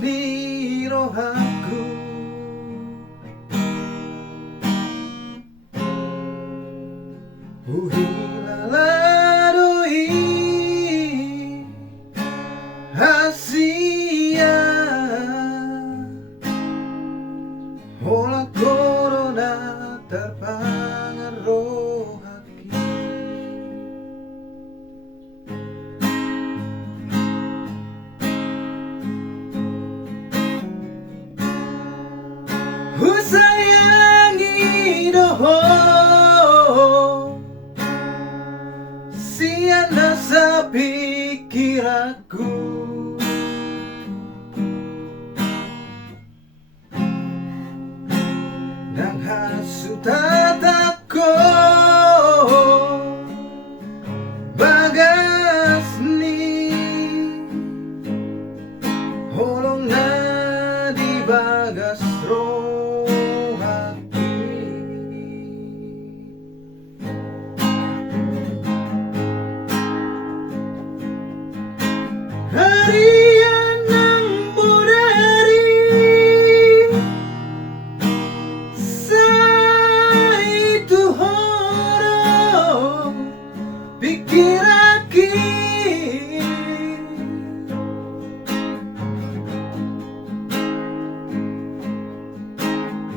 ni rohaku. Uhilaladoi hasia ola corona terpengaruh hati. Sayangi doho siana sa pikiranku, nang hasutat ako bagas ni holong na di bagas harian ng bodari sa itu horo pikir aki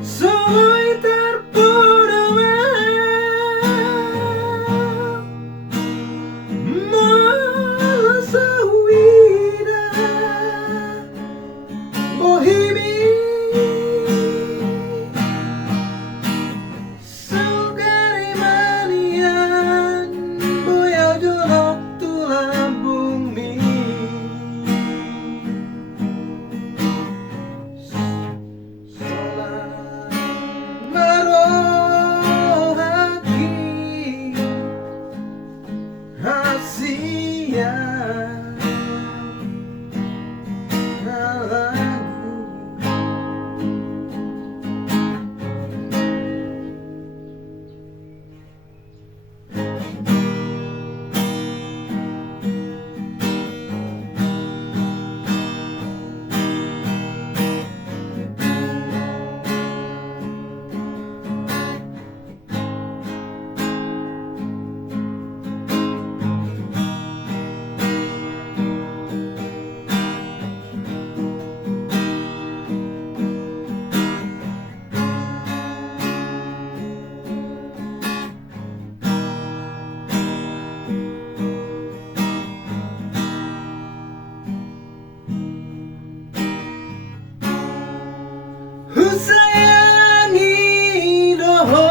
soy terpuruk sayangi doho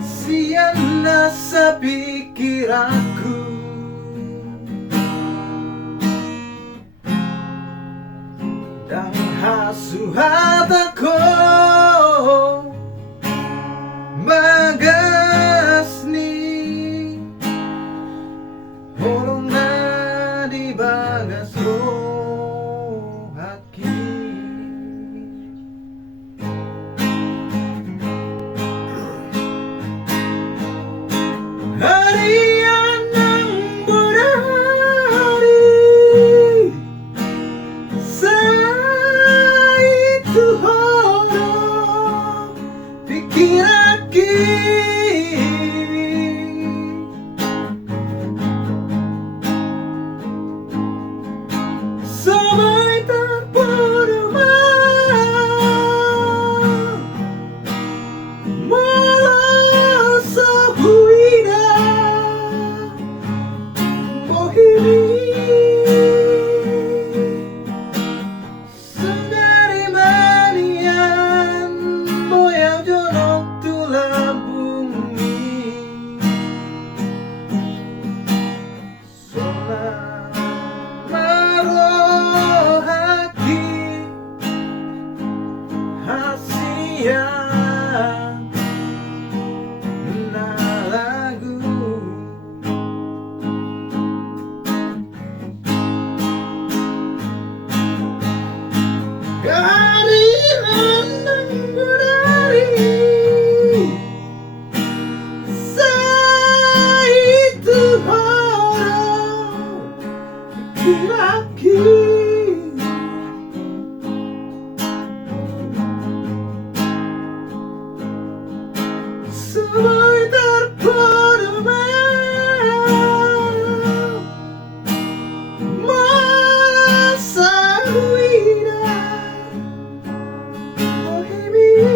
siana sa pikiranku, dan hasuhat ako bagas ni holong na di bagas harian ng bodari sa itu horo pikir aki sampai terpuruk Maro laki-laki semua terpedaya merasa indah menghibur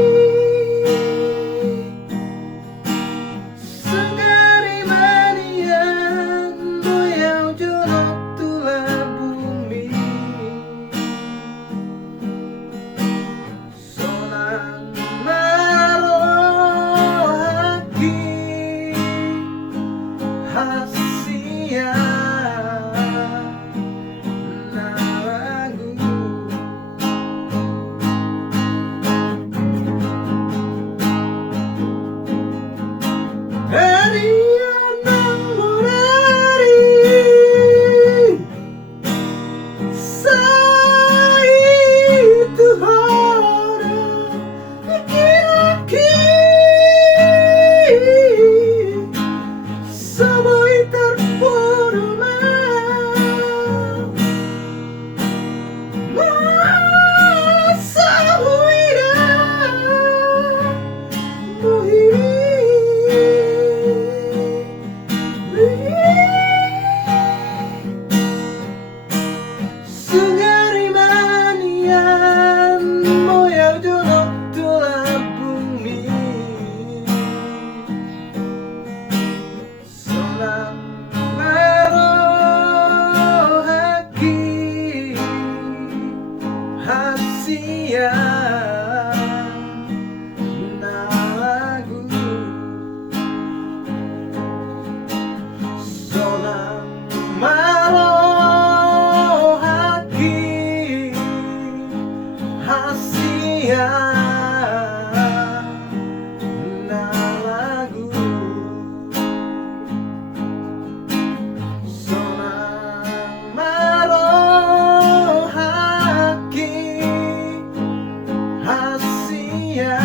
Sangkari manian boyau jorok tulah bumi Sonang marohaki hasia nalagu Sangkari manian boyau jorok tulah bumi Sonang marohaki hasia nalagu Sonang marohaki hasia nalagu Sonang marohaki hasia